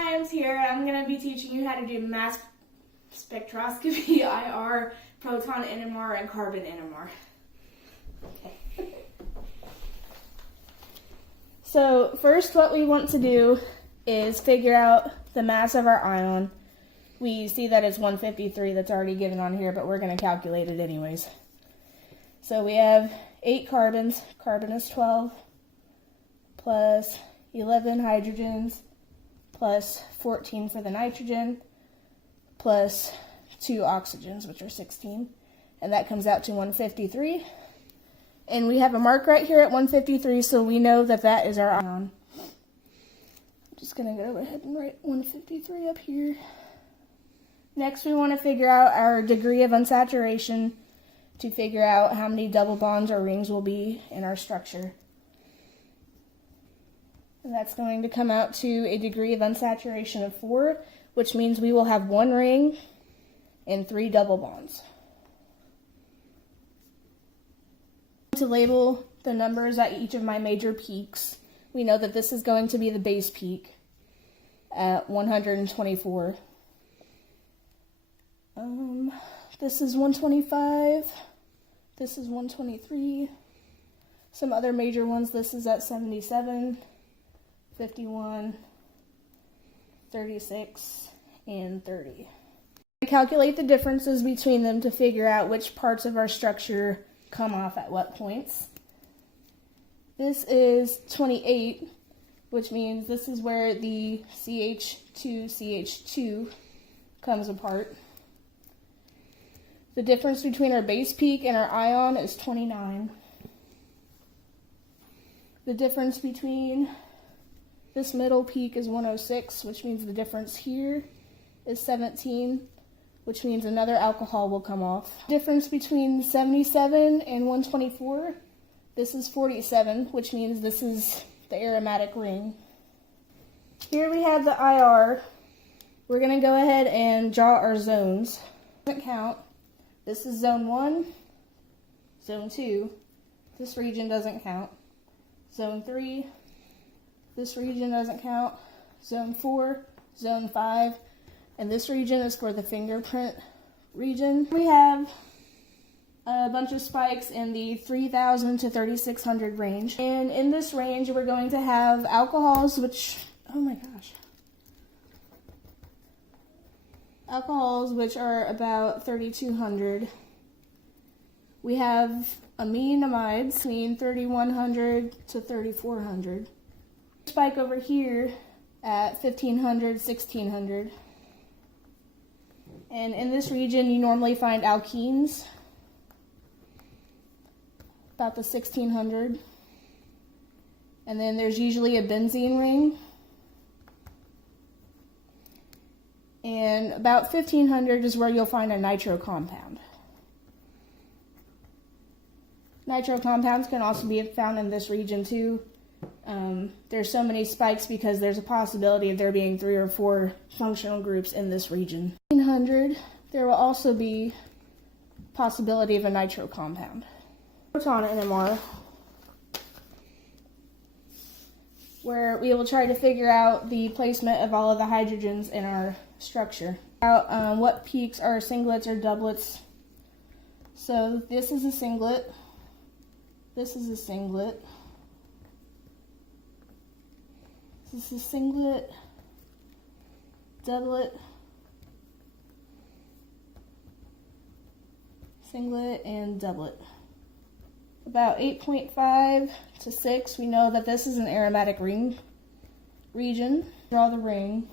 I'm Tiarra. I'm going to be teaching you how to do mass spectroscopy, IR, proton NMR, and carbon NMR. Okay. So first what we want to do is figure out the mass of our ion. We see that it's 153, that's already given on here, but we're going to calculate it anyways. So we have 8 carbons, carbon is 12, plus 11 hydrogens, plus 14 for the nitrogen, plus 2 oxygens, which are 16. And that comes out to 153. And we have a mark right here at 153, so we know that that is our ion. I'm just going to go ahead and write 153 up here. Next, we want to figure out our degree of unsaturation to figure out how many double bonds or rings will be in our structure. And that's going to come out to a degree of unsaturation of 4, which means we will have 1 ring and 3 double bonds. To label the numbers at each of my major peaks, we know that this is going to be the base peak at 124. This is 125. This is 123. Some other major ones, this is at 77. 51, 36, and 30. Calculate the differences between them to figure out which parts of our structure come off at what points. This is 28, which means this is where the CH2 comes apart. The difference between our base peak and our ion is 29. The difference between this middle peak is 106, which means the difference here is 17, which means another alcohol will come off. Difference between 77 and 124, this is 47, which means this is the aromatic ring. Here we have the IR. We're going to go ahead and draw our zones. Doesn't count. This is zone 1, zone 2. This region doesn't count. Zone 3. This region doesn't count. Zone 4, Zone 5, and this region is for the fingerprint region. We have a bunch of spikes in the 3,000 to 3,600 range. And in this range, we're going to have alcohols, which are about 3,200. We have aminamides between 3,100 to 3,400. Spike over here at 1,500, 1,600. And in this region, you normally find alkenes, about the 1,600. And then there's usually a benzene ring. And about 1,500 is where you'll find a nitro compound. Nitro compounds can also be found in this region too. There's so many spikes because there's a possibility of there being 3 or 4 functional groups in this region. 1,500, there will also be possibility of a nitro compound. Proton NMR, where we will try to figure out the placement of all of the hydrogens in our structure. What peaks are singlets or doublets. So this is a singlet. This is a singlet. This is singlet, doublet, singlet, and doublet. About 8.5 to 6, we know that this is an aromatic ring region. Draw the ring.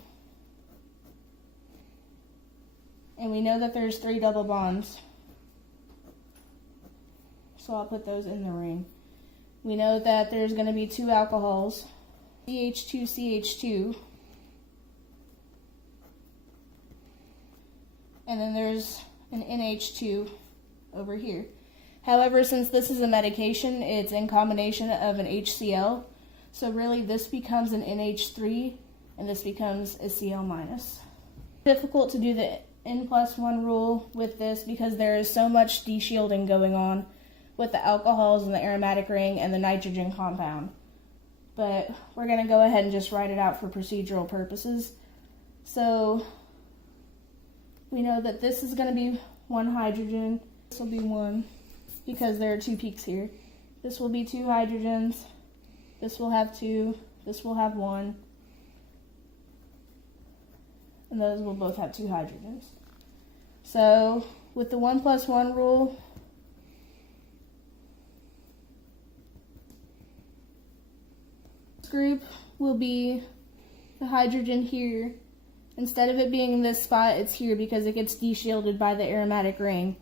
And we know that there's 3 double bonds. So I'll put those in the ring. We know that there's going to be 2 alcohols. CH2, and then there's an NH2 over here. However, since this is a medication, it's in combination of an HCl, so really this becomes an NH3 and this becomes a Cl-. Difficult to do the N+1 rule with this because there is so much deshielding going on with the alcohols and the aromatic ring and the nitrogen compound. But we're going to go ahead and just write it out for procedural purposes. So we know that this is going to be 1 hydrogen. This will be 1 because there are 2 peaks here. This will be 2 hydrogens. This will have 2. This will have 1. And those will both have 2 hydrogens. So with the 1 + 1 rule, this group will be the hydrogen here. Instead of it being in this spot, it's here because it gets de-shielded by the aromatic ring.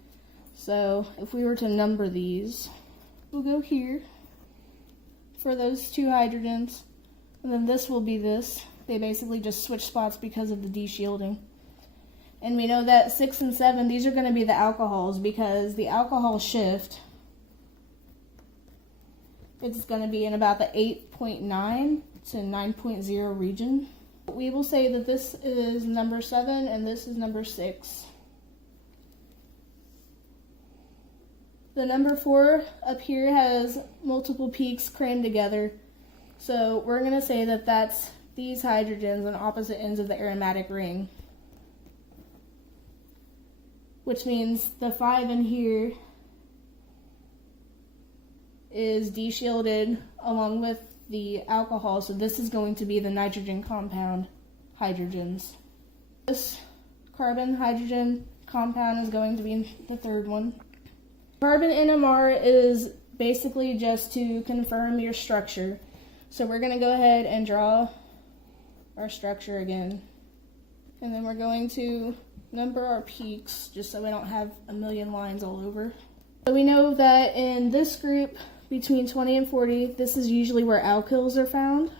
So if we were to number these, we'll go here for those 2 hydrogens, and then this will be this. They basically just switch spots because of the de-shielding. And we know that 6 and 7, these are going to be the alcohols because the alcohol shift, it's going to be in about the 8.9 to 9.0 region. We will say that this is number 7 and this is number 6. The number 4 up here has multiple peaks crammed together. So we're going to say that that's these hydrogens on opposite ends of the aromatic ring. Which means the 5 in here is de-shielded along with the alcohol, so this is going to be the nitrogen compound hydrogens. This carbon hydrogen compound is going to be the 3rd one. Carbon NMR is basically just to confirm your structure. So we're going to go ahead and draw our structure again. And then we're going to number our peaks just so we don't have a million lines all over. So we know that in this group between 20 and 40, this is usually where alkyls are found.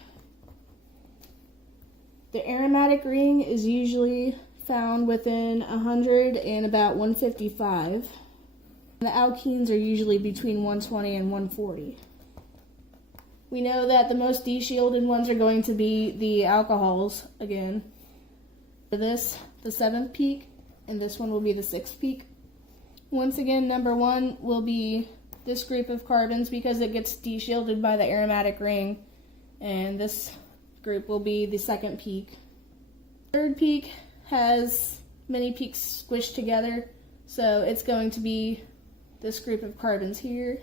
The aromatic ring is usually found within 100 and about 155. The alkenes are usually between 120 and 140. We know that the most de-shielded ones are going to be the alcohols again. For this, the 7th peak, and this one will be the 6th peak. Once again, number 1 will be this group of carbons because it gets de-shielded by the aromatic ring, and this group will be the 2nd peak. 3rd peak has many peaks squished together, so it's going to be this group of carbons here.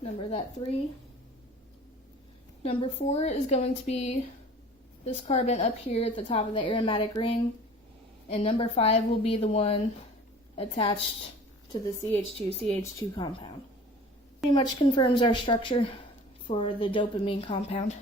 Number that 3. Number 4 is going to be this carbon up here at the top of the aromatic ring, and number 5 will be the one attached to the CH2 compound. Pretty much confirms our structure for the dopamine compound.